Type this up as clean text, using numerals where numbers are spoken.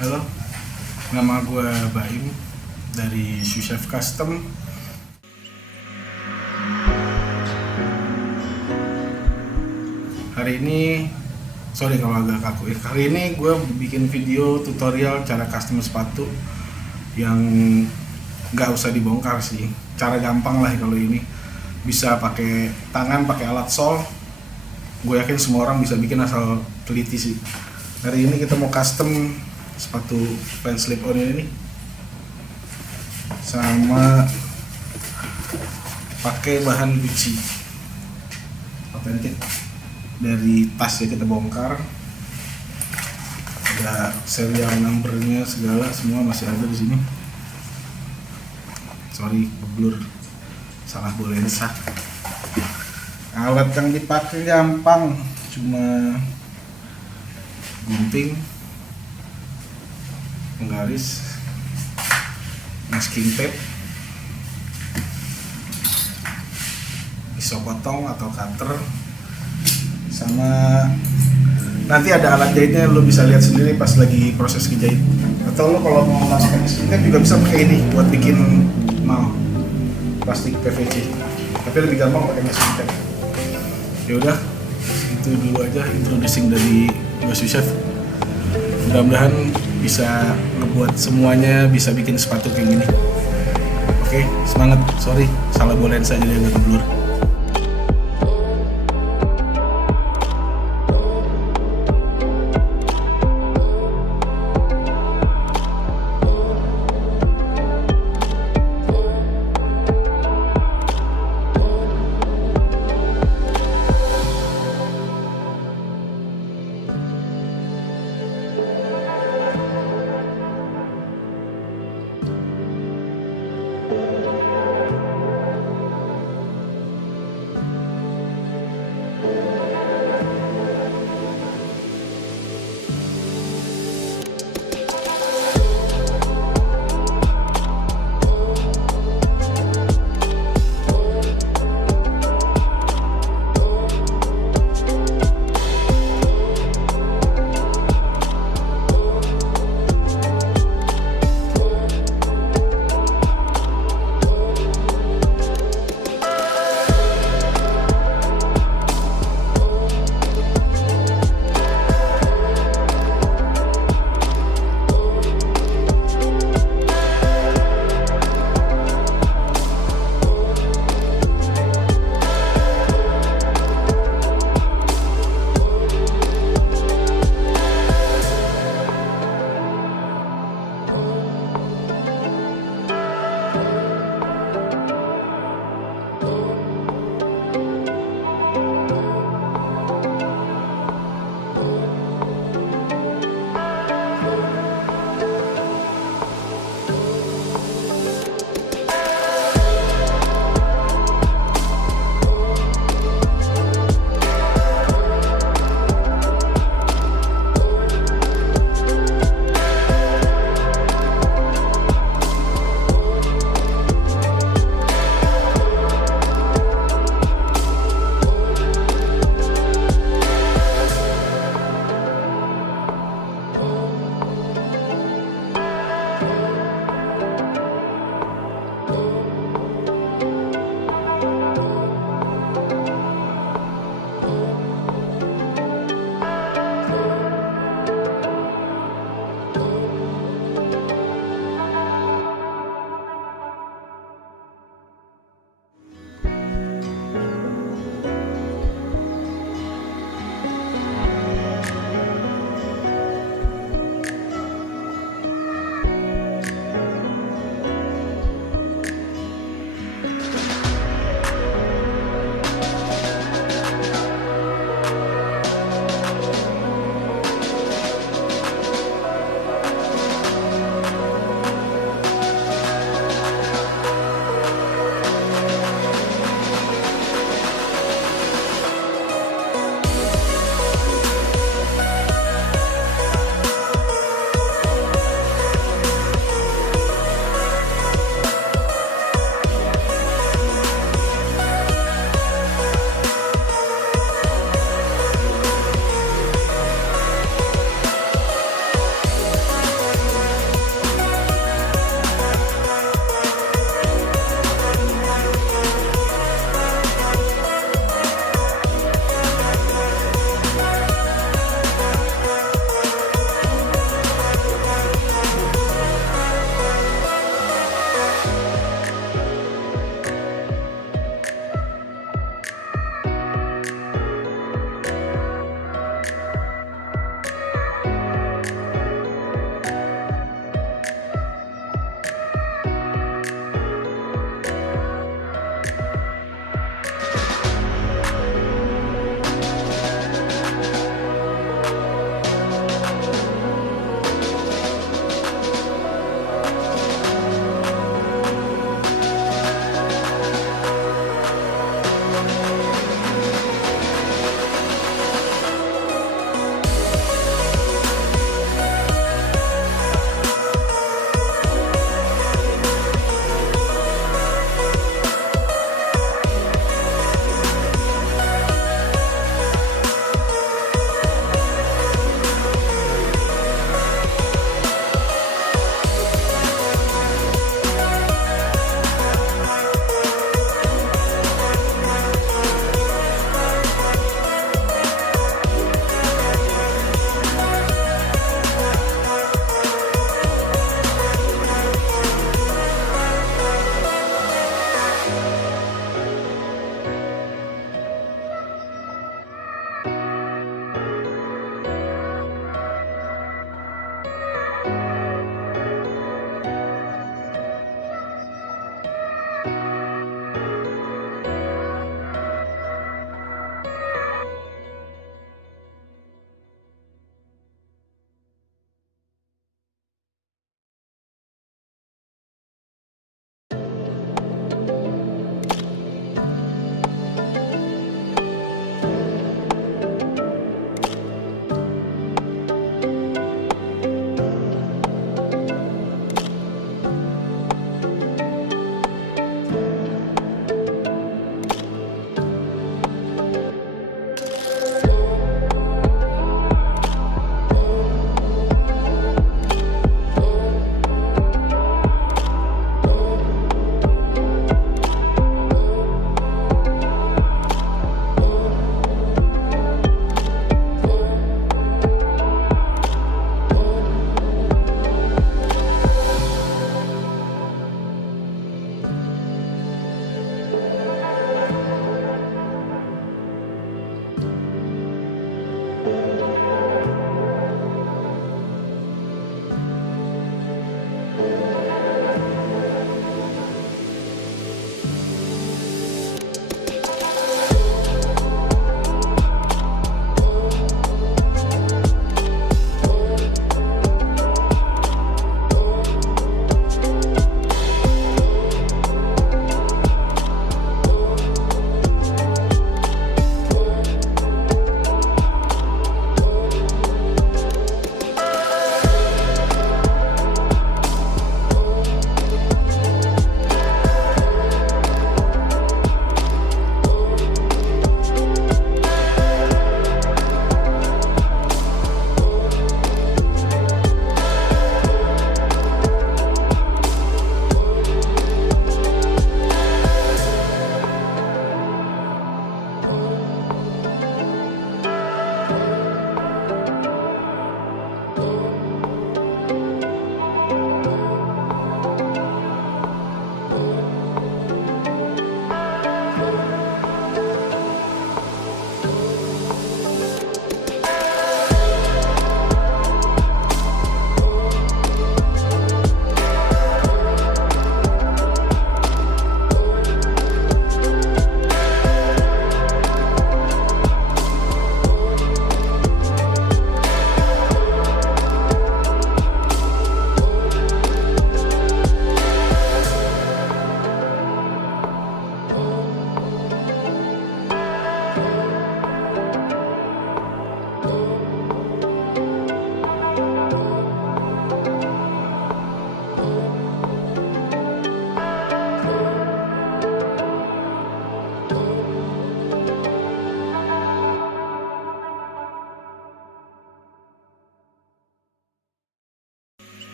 Halo, nama gue Baim dari Chef Custom. Hari ini, sorry kalau agak kaku ya. Hari ini gue bikin video tutorial cara custom sepatu yang nggak usah dibongkar sih. Cara gampang lah kalau ini. Bisa pakai tangan, pakai alat sol. Gue yakin semua orang bisa bikin asal teliti sih. Hari ini kita mau custom sepatu fan slip on ini sama pakai bahan Gucci otentik. Dari tas ya kita bongkar, ada serial numbernya segala semua masih ada di sini. Sorry blur, salah lensa. Alat yang dipakai gampang, cuma gunting, penggaris, masking tape, pisau potong atau cutter, sama nanti ada alat jahitnya, lo bisa lihat sendiri pas lagi proses ngejahit. Atau lo kalau mau pakai masking tape juga bisa pakai ini buat bikin plastik PVC, tapi lebih gampang pakai masking tape. Ya udah, itu dulu aja introducing dari gue Chef. Mudah-mudahan bisa ngebuat semuanya bisa bikin sepatu kayak gini. Oke, semangat. Sorry, salah lensa jadi agak blur.